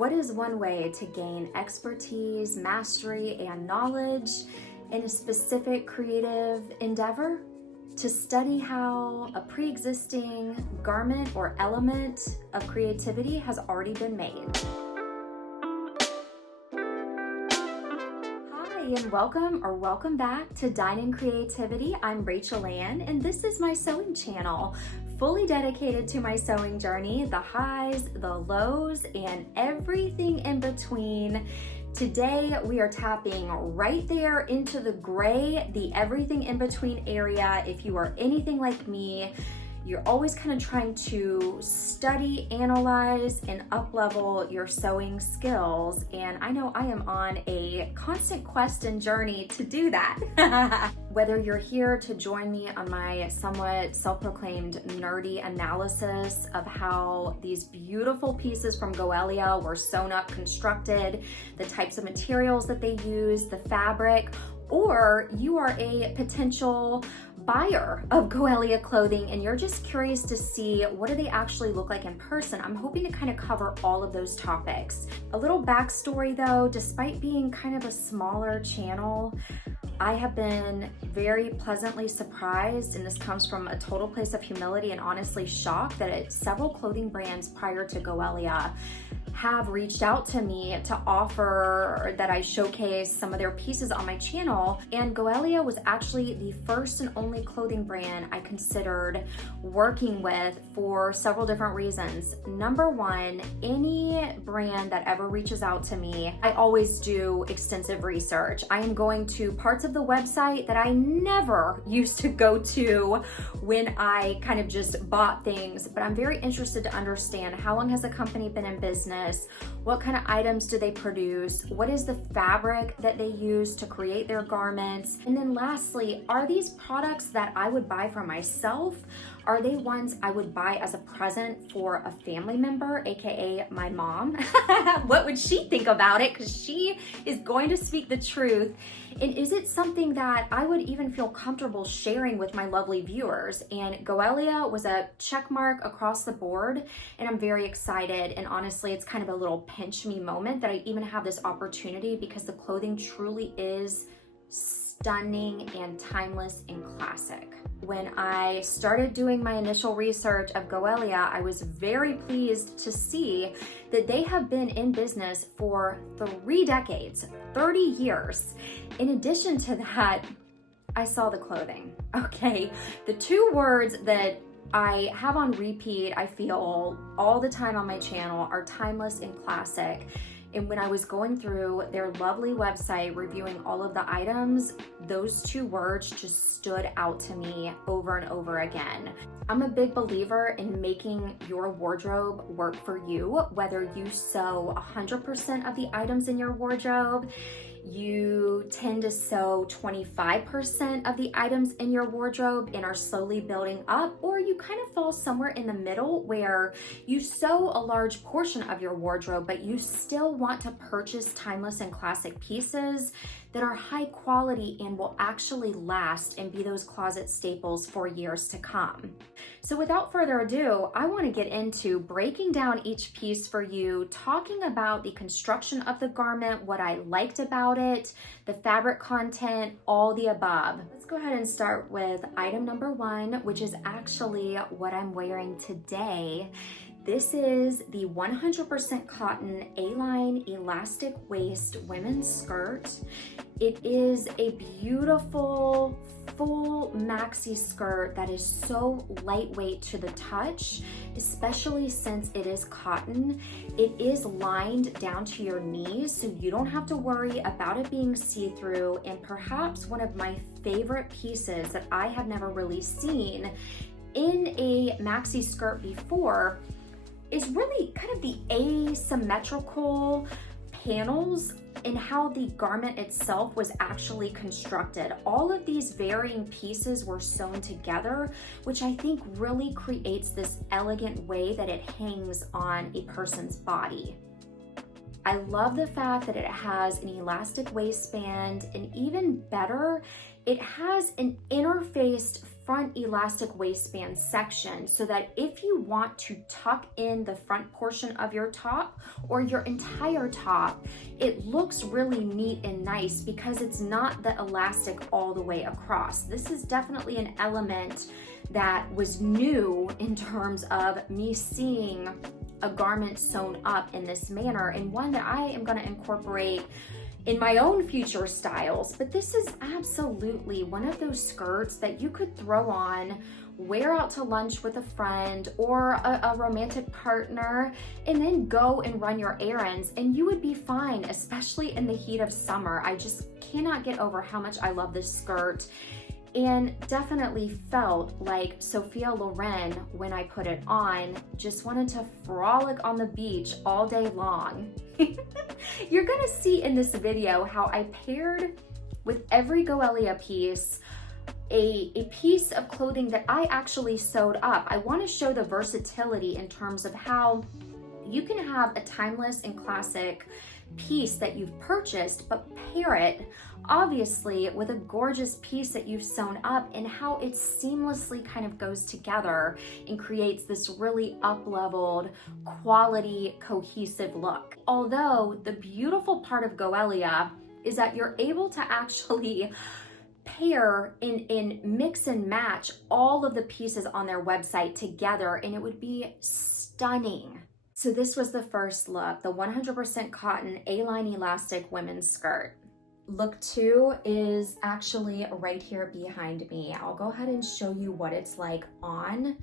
What is one way to gain expertise, mastery, and knowledge in a specific creative endeavor? To study how a pre-existing garment or element of creativity has already been made. Hi, and welcome back to Dine in Creativity. I'm Rachel Ann, and this is my sewing channel, fully dedicated to my sewing journey, the highs, the lows, and everything in between. Today, we are tapping right there into the gray, the everything in between area. If you are anything like me, you're always kind of trying to study, analyze, and up-level your sewing skills. And I know I am on a constant quest and journey to do that. Whether you're here to join me on my somewhat self-proclaimed nerdy analysis of how these beautiful pieces from Goelia were sewn up, constructed, the types of materials that they use, the fabric, or you are a potential buyer of Goelia clothing and you're just curious to see what do they actually look like in person, I'm hoping to kind of cover all of those topics. A little backstory though, despite being kind of a smaller channel, I have been very pleasantly surprised, and this comes from a total place of humility and honestly shocked, that several clothing brands prior to Goelia have reached out to me to offer that I showcase some of their pieces on my channel. And Goelia was actually the first and only clothing brand I considered working with for several different reasons. Number one, any brand that ever reaches out to me, I always do extensive research. I am going to parts of the website that I never used to go to when I kind of just bought things, but I'm very interested to understand how long has a company been in business, what kind of items do they produce, what is the fabric that they use to create their garments, and then lastly, are these products that I would buy for myself? Are they ones I would buy as a present for a family member, aka my mom? What would she think about it? Because she is going to speak the truth. And is it something that I would even feel comfortable sharing with my lovely viewers? And Goelia was a check mark across the board, and I'm very excited. And honestly, it's kind of a little pinch me moment that I even have this opportunity, because the clothing truly is stunning and timeless and classic. When I started doing my initial research of Goelia, I was very pleased to see that they have been in business for 3 decades, 30 years. In addition to that, I saw the clothing. Okay, the 2 words that I have on repeat, I feel all the time on my channel, are timeless and classic. And when I was going through their lovely website, reviewing all of the items, those 2 words just stood out to me over and over again. I'm a big believer in making your wardrobe work for you, whether you sew 100% of the items in your wardrobe, you tend to sew 25% of the items in your wardrobe and are slowly building up, or you kind of fall somewhere in the middle where you sew a large portion of your wardrobe, but you still want to purchase timeless and classic pieces that are high quality and will actually last and be those closet staples for years to come. So without further ado, I want to get into breaking down each piece for you, talking about the construction of the garment, what I liked about it, the fabric content, all the above. Let's go ahead and start with item number 1, which is actually what I'm wearing today. This is the 100% cotton A-line elastic waist women's skirt. It is a beautiful full maxi skirt that is so lightweight to the touch, especially since it is cotton. It is lined down to your knees, so you don't have to worry about it being see-through. And perhaps one of my favorite pieces that I have never really seen in a maxi skirt before is really kind of the asymmetrical panels in how the garment itself was actually constructed. All of these varying pieces were sewn together, which I think really creates this elegant way that it hangs on a person's body. I love the fact that it has an elastic waistband, and even better, it has an interfaced front elastic waistband section so that if you want to tuck in the front portion of your top or your entire top, it looks really neat and nice because it's not the elastic all the way across. This is definitely an element that was new in terms of me seeing a garment sewn up in this manner, and one that I am going to incorporate in my own future styles. But this is absolutely one of those skirts that you could throw on, wear out to lunch with a friend or a romantic partner, and then go and run your errands, and you would be fine, especially in the heat of summer. I just cannot get over how much I love this skirt, and definitely felt like Sofia Loren when I put it on. Just wanted to frolic on the beach all day long. You're gonna see in this video how I paired with every Goelia piece a piece of clothing that I actually sewed up. I want to show the versatility in terms of how you can have a timeless and classic piece that you've purchased, but pair it obviously with a gorgeous piece that you've sewn up, and how it seamlessly kind of goes together and creates this really up-leveled, quality, cohesive look. Although the beautiful part of Goelia is that you're able to actually pair and mix and match all of the pieces on their website together, and it would be stunning. So this was the first look, the 100% cotton A-line elastic women's skirt. Look 2 is actually right here behind me. I'll go ahead and show you what it's like on.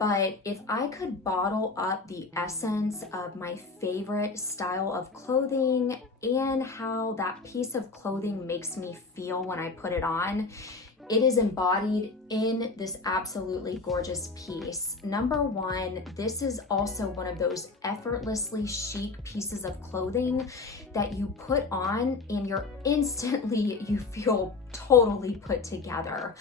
But if I could bottle up the essence of my favorite style of clothing and how that piece of clothing makes me feel when I put it on, it is embodied in this absolutely gorgeous piece. Number one, this is also one of those effortlessly chic pieces of clothing that you put on and you feel totally put together.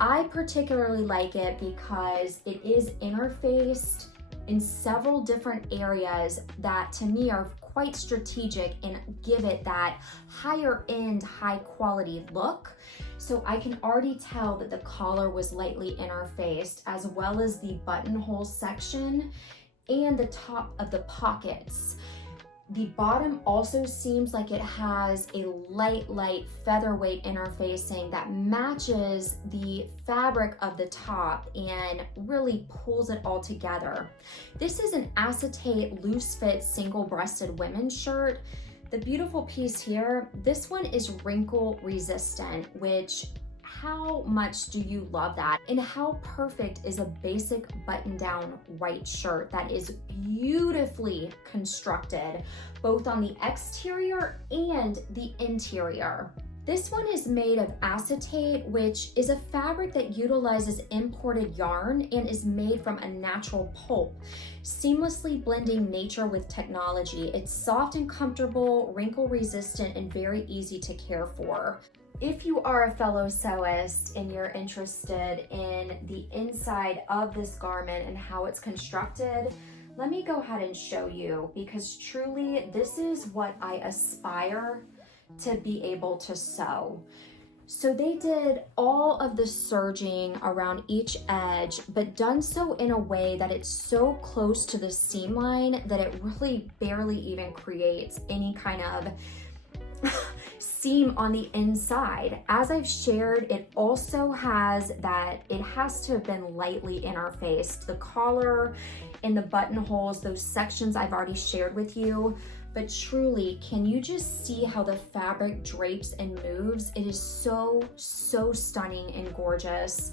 I particularly like it because it is interfaced in several different areas that to me are quite strategic and give it that higher end, high quality look. So I can already tell that the collar was lightly interfaced, as well as the buttonhole section and the top of the pockets. The bottom also seems like it has a light featherweight interfacing that matches the fabric of the top and really pulls it all together. This is an acetate loose fit single-breasted women's shirt. The beautiful piece here, this one is wrinkle resistant, which how much do you love that? And how perfect is a basic button-down white shirt that is beautifully constructed, both on the exterior and the interior. This one is made of acetate, which is a fabric that utilizes imported yarn and is made from a natural pulp, seamlessly blending nature with technology. It's soft and comfortable, wrinkle resistant, and very easy to care for. If you are a fellow sewist and you're interested in the inside of this garment and how it's constructed, let me go ahead and show you, because truly this is what I aspire to be able to sew. So they did all of the serging around each edge, but done so in a way that it's so close to the seam line that it really barely even creates any kind of seam on the inside. As I've shared, it also has that it has to have been lightly interfaced. The collar and the buttonholes, those sections I've already shared with you. But truly, can you just see how the fabric drapes and moves? It is so stunning and gorgeous.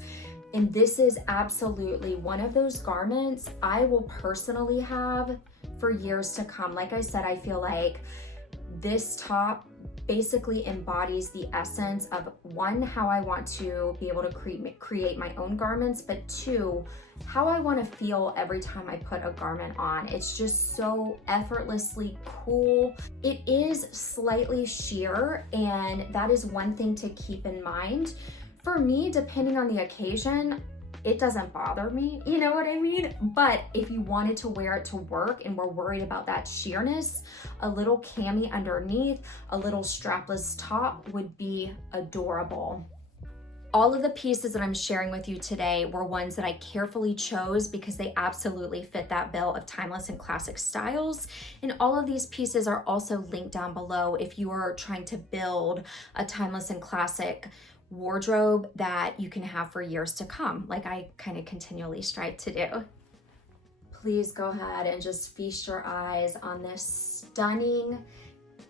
And this is absolutely one of those garments I will personally have for years to come. Like I said, I feel like this top basically embodies the essence of one, how I want to be able to create my own garments, but two, how I want to feel every time I put a garment on. It's just so effortlessly cool. It is slightly sheer, and that is one thing to keep in mind. For me, depending on the occasion, it doesn't bother me, you know what I mean? But if you wanted to wear it to work and were worried about that sheerness, a little cami underneath, a little strapless top would be adorable. All of the pieces that I'm sharing with you today were ones that I carefully chose because they absolutely fit that bill of timeless and classic styles. And all of these pieces are also linked down below if you are trying to build a timeless and classic wardrobe that you can have for years to come, like I kind of continually strive to do. Please go ahead and just feast your eyes on this stunning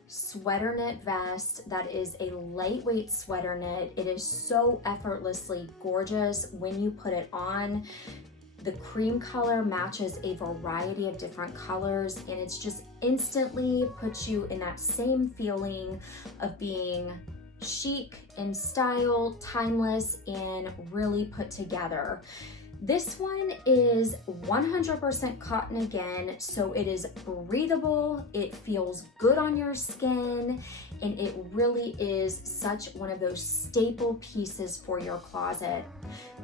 sweater knit vest that is a lightweight sweater knit. It is so effortlessly gorgeous when you put it on. The cream color matches a variety of different colors, and it's just instantly puts you in that same feeling of being chic in style, timeless, and really put together. This one is 100% cotton again, so it is breathable, it feels good on your skin, and it really is such one of those staple pieces for your closet.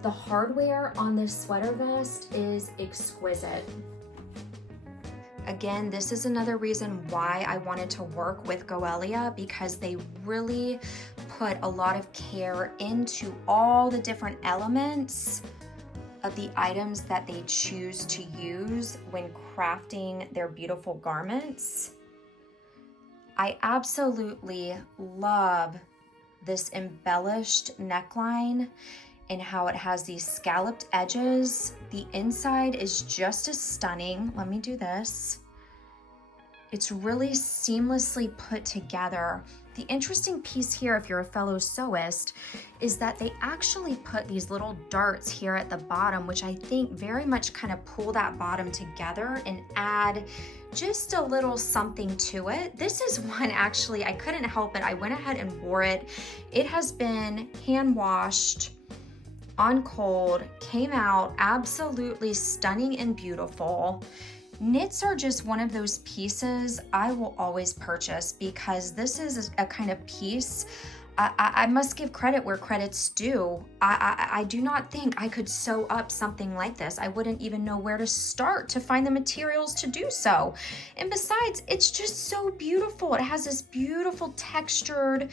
The hardware on this sweater vest is exquisite. Again, this is another reason why I wanted to work with Goelia, because they really put a lot of care into all the different elements of the items that they choose to use when crafting their beautiful garments. I absolutely love this embellished neckline and how it has these scalloped edges. The inside is just as stunning. Let me do this. It's really seamlessly put together. The interesting piece here, if you're a fellow sewist, is that they actually put these little darts here at the bottom, which I think very much kind of pull that bottom together and add just a little something to it. This is one actually, I couldn't help it. I went ahead and wore it. It has been hand washed on cold, came out absolutely stunning and beautiful. Knits are just one of those pieces I will always purchase because this is a kind of piece I must give credit where credit's due. I do not think I could sew up something like this. I wouldn't even know where to start to find the materials to do so. And besides, it's just so beautiful. It has this beautiful textured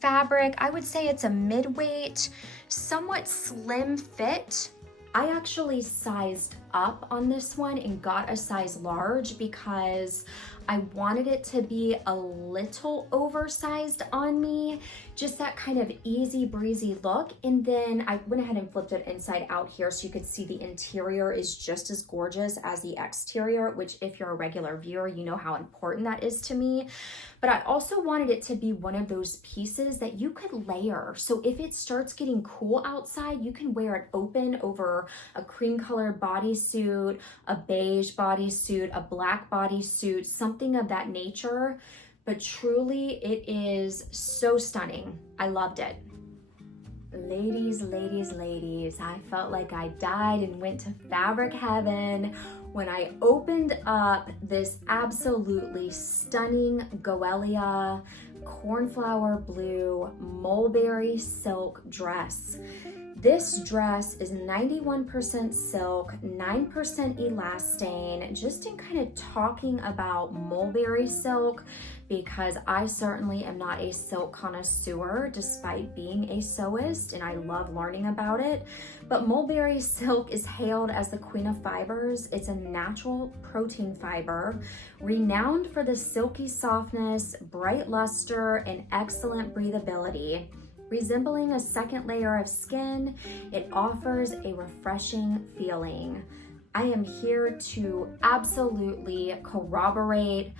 fabric. I would say it's a mid-weight, somewhat slim fit. I actually sized up on this one and got a size large because I wanted it to be a little oversized on me, just that kind of easy breezy look. And then I went ahead and flipped it inside out here so you could see the interior is just as gorgeous as the exterior, which if you're a regular viewer, you know how important that is to me. But I also wanted it to be one of those pieces that you could layer. So if it starts getting cool outside, you can wear it open over a cream colored bodysuit, a beige bodysuit, a black bodysuit, something of that nature. But truly, it is so stunning. I loved it. Ladies, ladies, ladies, I felt like I died and went to fabric heaven when I opened up this absolutely stunning Goelia cornflower blue mulberry silk dress. This dress is 91% silk, 9% elastane, just in kind of talking about mulberry silk, because I certainly am not a silk connoisseur despite being a sewist, and I love learning about it. But mulberry silk is hailed as the queen of fibers. It's a natural protein fiber, renowned for the silky softness, bright luster, and excellent breathability. Resembling a second layer of skin, it offers a refreshing feeling. I am here to absolutely corroborate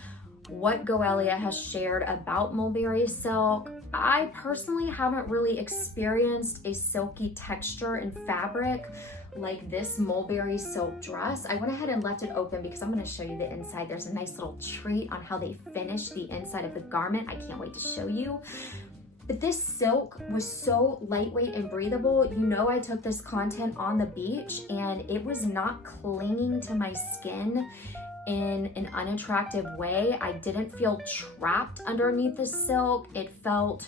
what Goelia has shared about mulberry silk. I personally haven't really experienced a silky texture and fabric like this mulberry silk dress. I went ahead and left it open because I'm going to show you the inside. There's a nice little treat on how they finished the inside of the garment. I can't wait to show you. But this silk was so lightweight and breathable. You know, I took this content on the beach and it was not clinging to my skin in an unattractive way. I didn't feel trapped underneath the silk. It felt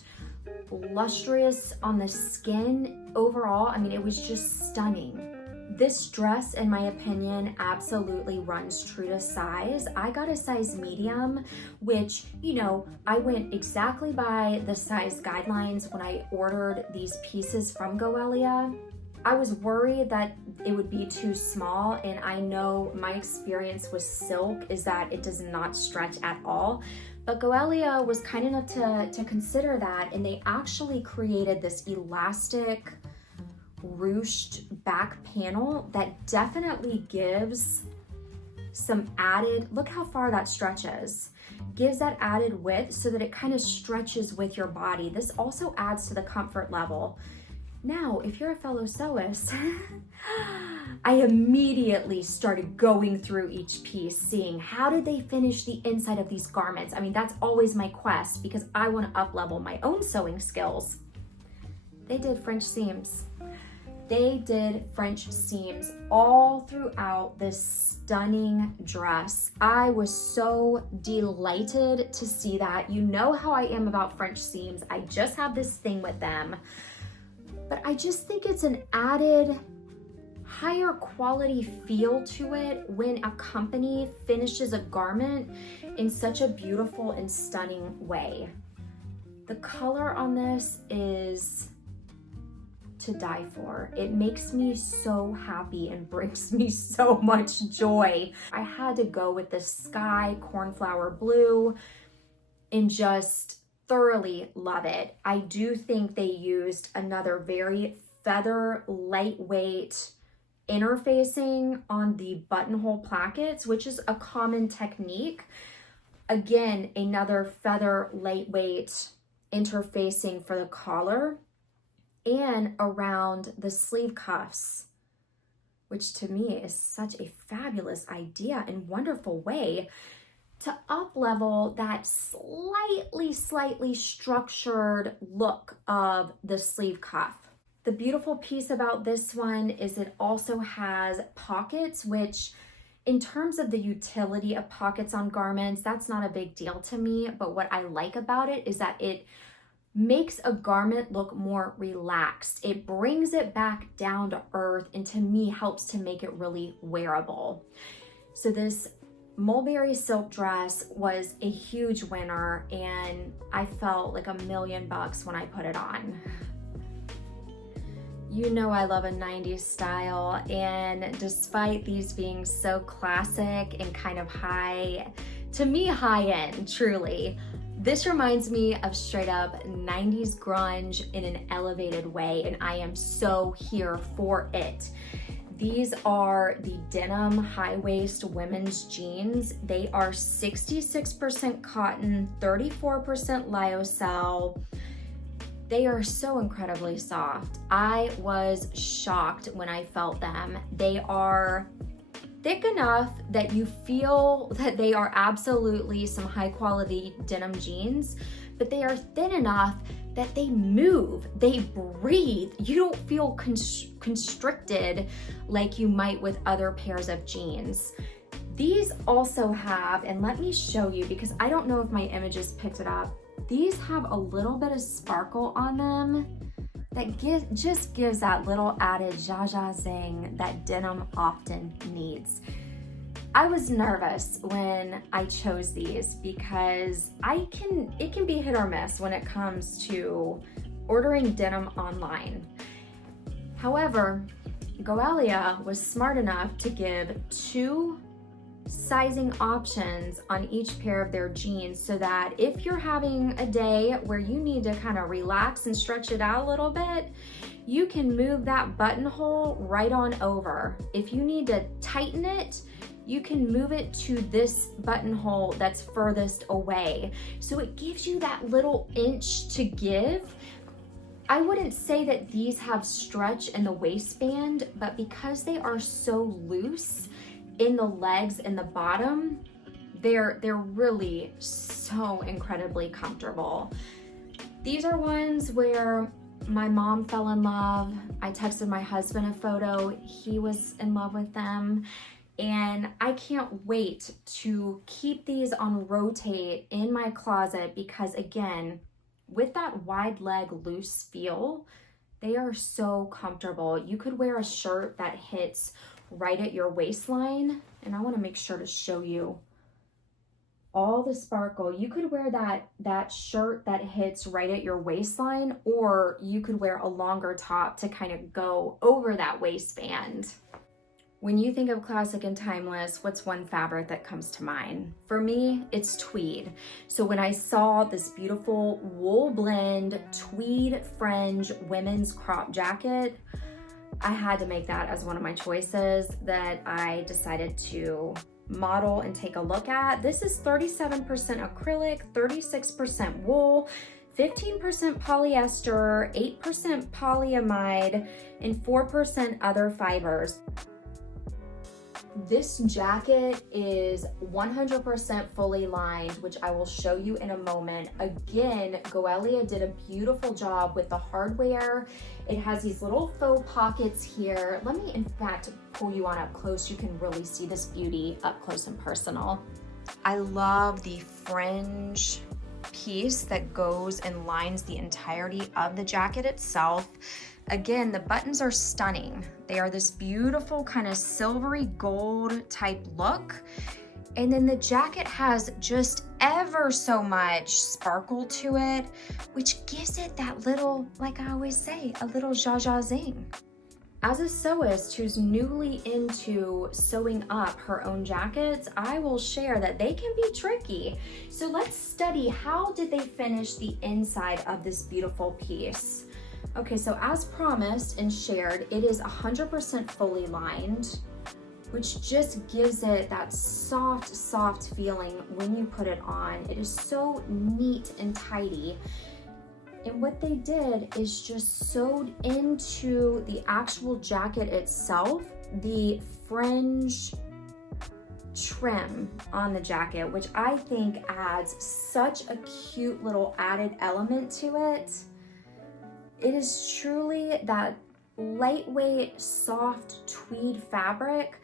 lustrous on the skin overall. I mean, it was just stunning. This dress, in my opinion, absolutely runs true to size. I got a size medium, which, you know, I went exactly by the size guidelines when I ordered these pieces from Goelia. I was worried that it would be too small, and I know my experience with silk is that it does not stretch at all. But Goelia was kind enough to consider that, and they actually created this elastic ruched back panel that definitely gives some added, look how far that stretches, gives that added width so that it kind of stretches with your body. This also adds to the comfort level. Now, if you're a fellow sewist, I immediately started going through each piece, seeing how did they finish the inside of these garments. I mean, that's always my quest because I want to up-level my own sewing skills. They did French seams. They did French seams all throughout this stunning dress. I was so delighted to see that. You know how I am about French seams. I just have this thing with them. But I just think it's an added higher quality feel to it when a company finishes a garment in such a beautiful and stunning way. The color on this is to die for. It makes me so happy and brings me so much joy. I had to go with the sky cornflower blue and just thoroughly love it. I do think they used another very feather lightweight interfacing on the buttonhole plackets, which is a common technique. Again, another feather lightweight interfacing for the collar and around the sleeve cuffs, which to me is such a fabulous idea and wonderful way to up-level that slightly structured look of the sleeve cuff. The beautiful piece about this one is it also has pockets, which in terms of the utility of pockets on garments, that's not a big deal to me, but what I like about it is that it makes a garment look more relaxed. It brings it back down to earth and to me helps to make it really wearable. So this Mulberry silk dress was a huge winner and I felt like $1,000,000 when I put it on. You know I love a 90s style, and despite these being so classic and kind of high, to me high end, truly, this reminds me of straight up 90s grunge in an elevated way, and I am so here for it. These are the denim high-waist women's jeans. They are 66% cotton, 34% lyocell. They are so incredibly soft. I was shocked when I felt them. They are thick enough that you feel that they are absolutely some high quality denim jeans, but they are thin enough that they move, they breathe. You don't feel constricted like you might with other pairs of jeans. These also have, and let me show you because I don't know if my images picked it up, these have a little bit of sparkle on them that just gives that little added zha-zha zing that denim often needs. I was nervous when I chose these because it can be hit or miss when it comes to ordering denim online. However, Goelia was smart enough to give 2 sizing options on each pair of their jeans so that if you're having a day where you need to kind of relax and stretch it out a little bit, you can move that buttonhole right on over. If you need to tighten it, you can move it to this buttonhole that's furthest away. So it gives you that little inch to give. I wouldn't say that these have stretch in the waistband, but because they are so loose in the legs and the bottom, they're really so incredibly comfortable. These are ones where my mom fell in love. I texted my husband a photo. He was in love with them. And I can't wait to keep these on rotate in my closet because again, with that wide leg loose feel, They are so comfortable. You could wear a shirt that hits right at your waistline, and I want to make sure to show you all the sparkle. You could wear that shirt that hits right at your waistline, or you could wear a longer top to kind of go over that waistband. When you think of classic and timeless, what's one fabric that comes to mind? For me, it's tweed. So when I saw this beautiful wool blend tweed fringe women's crop jacket, I had to make that as one of my choices that I decided to model and take a look at. This is 37% acrylic, 36% wool, 15% polyester, 8% polyamide, and 4% other fibers. This jacket is 100% fully lined, which I will show you in a moment. Again, Goelia did a beautiful job with the hardware. It has these little faux pockets here. Let me, in fact, pull you on up close. You can really see this beauty up close and personal. I love the fringe piece that goes and lines the entirety of the jacket itself. Again, the buttons are stunning. They are this beautiful kind of silvery gold type look. And then the jacket has just ever so much sparkle to it, which gives it that little, like I always say, a little zha-zha zing. As a sewist who's newly into sewing up her own jackets, I will share that they can be tricky. So let's study, how did they finish the inside of this beautiful piece? Okay, so as promised and shared, it is 100% fully lined, which just gives it that soft feeling when you put it on. It is so neat and tidy. And what they did is just sewed into the actual jacket itself, the fringe trim on the jacket, which I think adds such a cute little added element to it. It is truly that lightweight, soft tweed fabric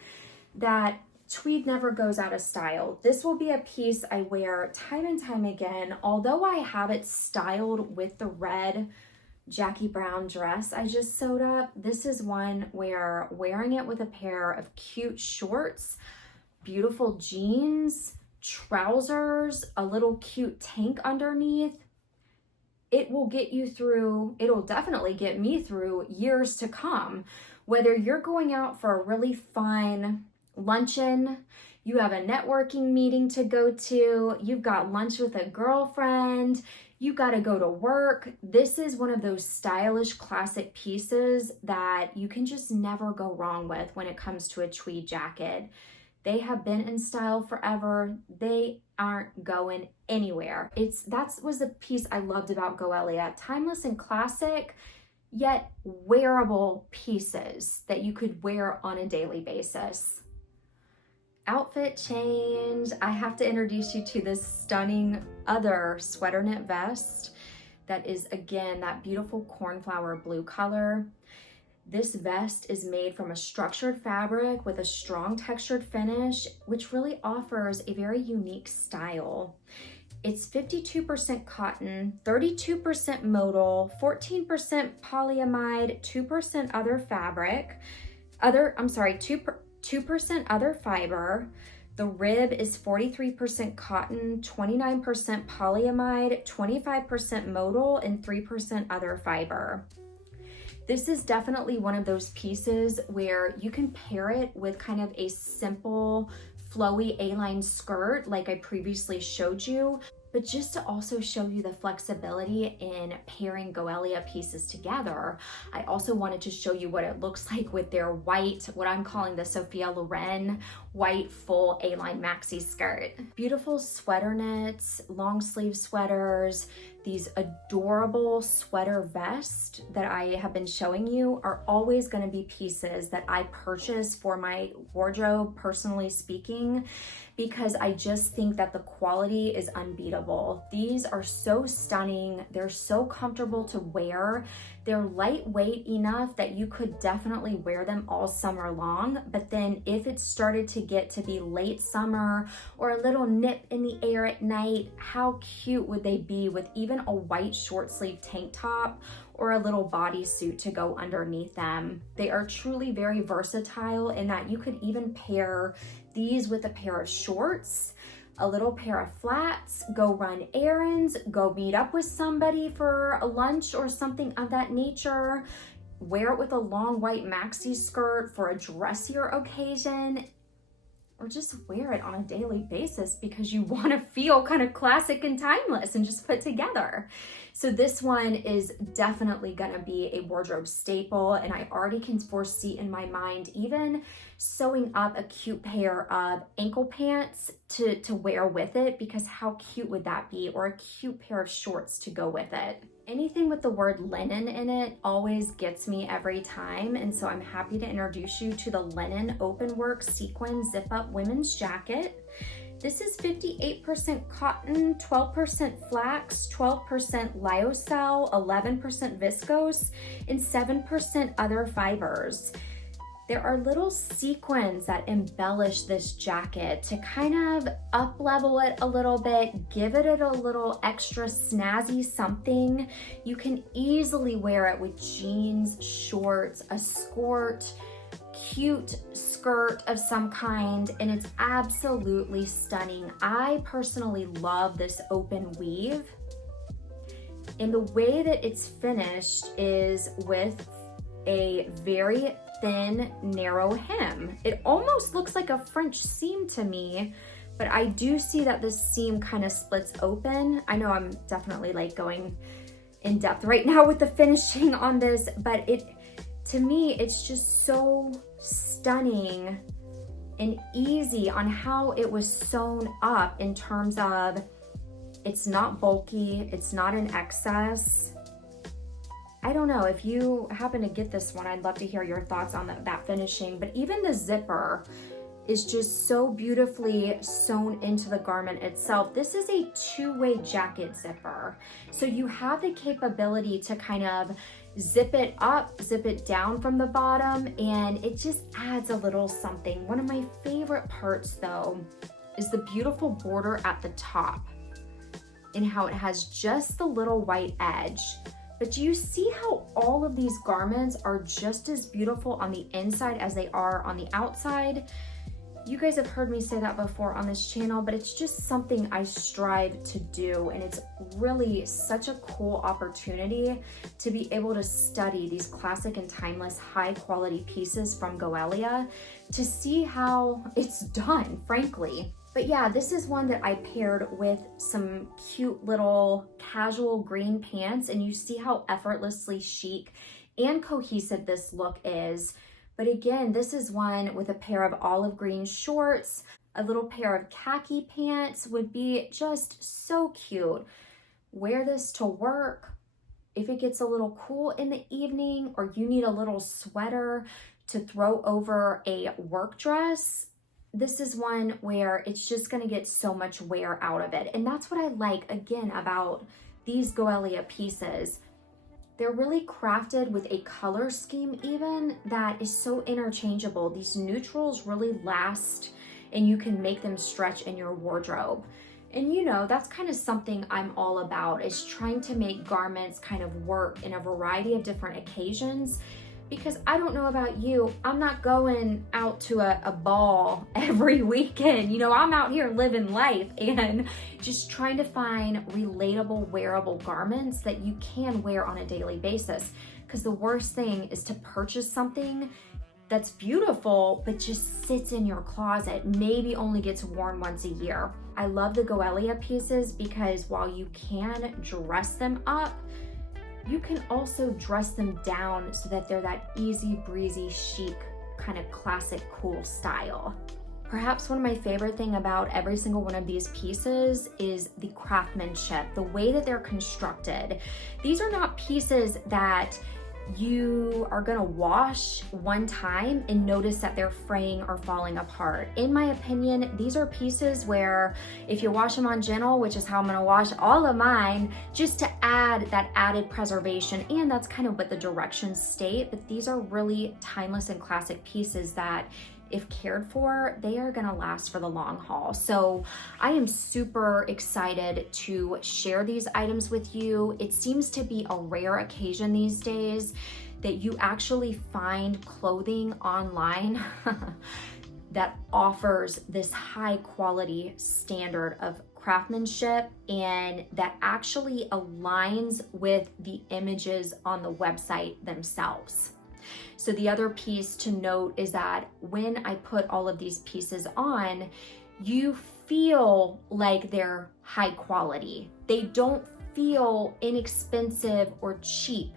that tweed never goes out of style. This will be a piece I wear time and time again. Although I have it styled with the red Jackie Brown dress I just sewed up, this is one where wearing it with a pair of cute shorts, beautiful jeans, trousers, a little cute tank underneath, it will get you through, it'll definitely get me through years to come. Whether you're going out for a really fun luncheon, you have a networking meeting to go to, you've got lunch with a girlfriend, you got to go to work. This is one of those stylish classic pieces that you can just never go wrong with when it comes to a tweed jacket. They have been in style forever. They aren't going anywhere. That was the piece I loved about Goelia. Timeless and classic, yet wearable pieces that you could wear on a daily basis. Outfit change. I have to introduce you to this stunning other sweater knit vest that is, again, that beautiful cornflower blue color. This vest is made from a structured fabric with a strong textured finish, which really offers a very unique style. It's 52% cotton, 32% modal, 14% polyamide, 2% other fabric, 2% other fiber. The rib is 43% cotton, 29% polyamide, 25% modal, and 3% other fiber. This is definitely one of those pieces where you can pair it with kind of a simple, flowy A-line skirt like I previously showed you, but just to also show you the flexibility in pairing Goelia pieces together, I also wanted to show you what it looks like with their white, what I'm calling the Sofia Loren white full A-line maxi skirt. Beautiful sweater knits, long sleeve sweaters, these adorable sweater vests that I have been showing you are always going to be pieces that I purchase for my wardrobe, personally speaking, because I just think that the quality is unbeatable. These are so stunning. They're so comfortable to wear. They're lightweight enough that you could definitely wear them all summer long. But then if it started to get to be late summer or a little nip in the air at night, how cute would they be with even a white short sleeve tank top or a little bodysuit to go underneath them. They are truly very versatile in that you could even pair these with a pair of shorts, a little pair of flats, go run errands, go meet up with somebody for a lunch or something of that nature. Wear it with a long white maxi skirt for a dressier occasion, or just wear it on a daily basis because you want to feel kind of classic and timeless and just put together. So this one is definitely going to be a wardrobe staple, and I already can foresee in my mind even sewing up a cute pair of ankle pants to wear with it, because how cute would that be? Or a cute pair of shorts to go with it. Anything with the word linen in it always gets me every time, and so I'm happy to introduce you to the linen open work sequin zip up women's jacket. This is 58% cotton, 12% flax, 12% lyocell, 11% viscose, and 7% other fibers. There are little sequins that embellish this jacket to kind of up-level it a little bit, give it a little extra snazzy something. You can easily wear it with jeans, shorts, a skirt, cute skirt of some kind, and it's absolutely stunning. I personally love this open weave, and the way that it's finished is with a very thin, narrow hem. It almost looks like a French seam to me, but I do see that this seam kind of splits open. I know I'm definitely like going in depth right now with the finishing on this, but to me, it's just so stunning and easy on how it was sewn up in terms of it's not bulky, it's not in excess. I don't know, if you happen to get this one, I'd love to hear your thoughts on that finishing, but even the zipper is just so beautifully sewn into the garment itself. This is a two-way jacket zipper. So you have the capability to kind of zip it up, zip it down from the bottom, and it just adds a little something. One of my favorite parts though is the beautiful border at the top and how it has just the little white edge. But do you see how all of these garments are just as beautiful on the inside as they are on the outside? You guys have heard me say that before on this channel, but it's just something I strive to do, and it's really such a cool opportunity to be able to study these classic and timeless high quality pieces from Goelia to see how it's done, frankly. But yeah, this is one that I paired with some cute little casual green pants, and you see how effortlessly chic and cohesive this look is. But again, this is one with a pair of olive green shorts, a little pair of khaki pants would be just so cute. Wear this to work. If it gets a little cool in the evening, or you need a little sweater to throw over a work dress, this is one where it's just going to get so much wear out of it. And that's what I like, again, about these Goelia pieces. They're really crafted with a color scheme even that is so interchangeable. These neutrals really last, and you can make them stretch in your wardrobe. And you know, that's kind of something I'm all about, is trying to make garments kind of work in a variety of different occasions. Because I don't know about you, I'm not going out to a ball every weekend. You know, I'm out here living life and just trying to find relatable, wearable garments that you can wear on a daily basis. Because the worst thing is to purchase something that's beautiful, but just sits in your closet, maybe only gets worn once a year. I love the Goelia pieces because while you can dress them up, you can also dress them down so that they're that easy breezy, chic, kind of classic, cool style. Perhaps one of my favorite thing about every single one of these pieces is the craftsmanship, the way that they're constructed. These are not pieces that you are gonna wash one time and notice that they're fraying or falling apart. In my opinion, these are pieces where if you wash them on gentle, which is how I'm gonna wash all of mine, just to add that added preservation, and that's kind of what the directions state, but these are really timeless and classic pieces that if cared for, they are gonna last for the long haul. So I am super excited to share these items with you. It seems to be a rare occasion these days that you actually find clothing online that offers this high quality standard of craftsmanship and that actually aligns with the images on the website themselves. So the other piece to note is that when I put all of these pieces on, you feel like they're high quality. They don't feel inexpensive or cheap.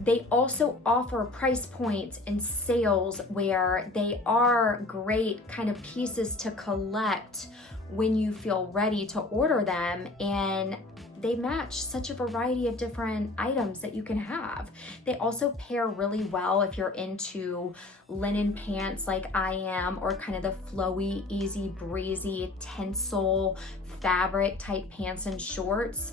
They also offer price points and sales where they are great kind of pieces to collect when you feel ready to order them, and they match such a variety of different items that you can have. They also pair really well if you're into linen pants like I am, or kind of the flowy, easy breezy tinsel fabric type pants and shorts.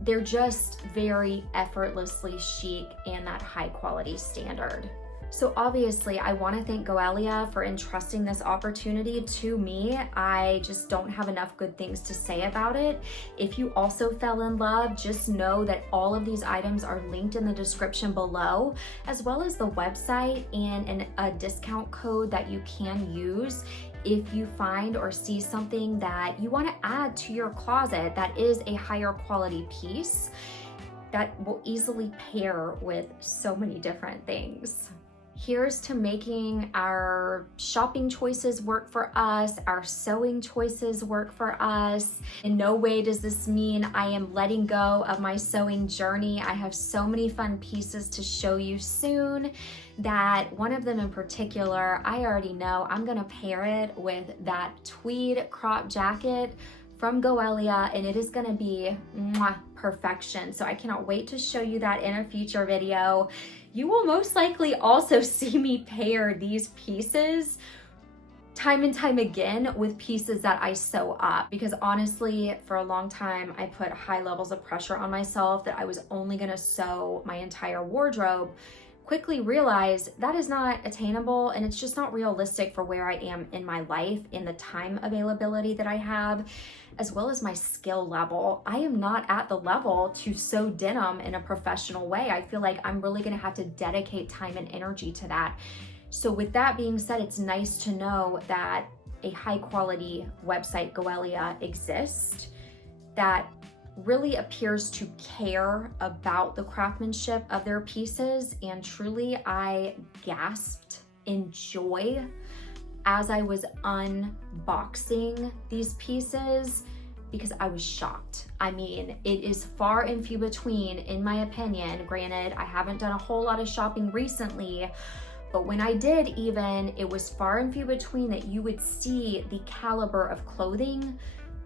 They're just very effortlessly chic and that high quality standard. So obviously I want to thank Goelia for entrusting this opportunity to me. I just don't have enough good things to say about it. If you also fell in love, just know that all of these items are linked in the description below, as well as the website and a discount code that you can use if you find or see something that you want to add to your closet that is a higher quality piece that will easily pair with so many different things. Here's to making our shopping choices work for us, our sewing choices work for us. In no way does this mean I am letting go of my sewing journey. I have so many fun pieces to show you soon, that one of them in particular, I already know I'm gonna pair it with that tweed crop jacket from Goelia, and it is gonna be perfection. So I cannot wait to show you that in a future video. You will most likely also see me pair these pieces time and time again with pieces that I sew up, because honestly, for a long time, I put high levels of pressure on myself that I was only gonna sew my entire wardrobe. Quickly realized that is not attainable, and it's just not realistic for where I am in my life, in the time availability that I have, as well as my skill level. I am not at the level to sew denim in a professional way. I feel like I'm really gonna have to dedicate time and energy to that. So with that being said, it's nice to know that a high quality website, Goelia, exists that really appears to care about the craftsmanship of their pieces. And truly, I gasped in joy as I was unboxing these pieces, because I was shocked. I mean, it is far and few between, in my opinion. Granted, I haven't done a whole lot of shopping recently, but when I did even, it was far and few between that you would see the caliber of clothing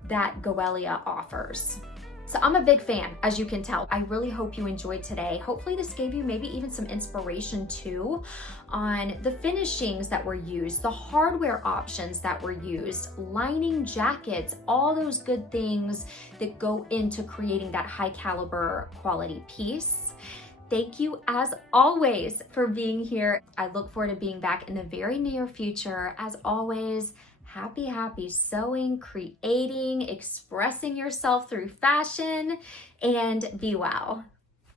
that Goelia offers. So I'm a big fan, as you can tell. I really hope you enjoyed today. Hopefully this gave you maybe even some inspiration too on the finishings that were used, the hardware options that were used, lining jackets, all those good things that go into creating that high caliber quality piece. Thank you as always for being here. I look forward to being back in the very near future. As always, happy sewing, creating, expressing yourself through fashion, and be well.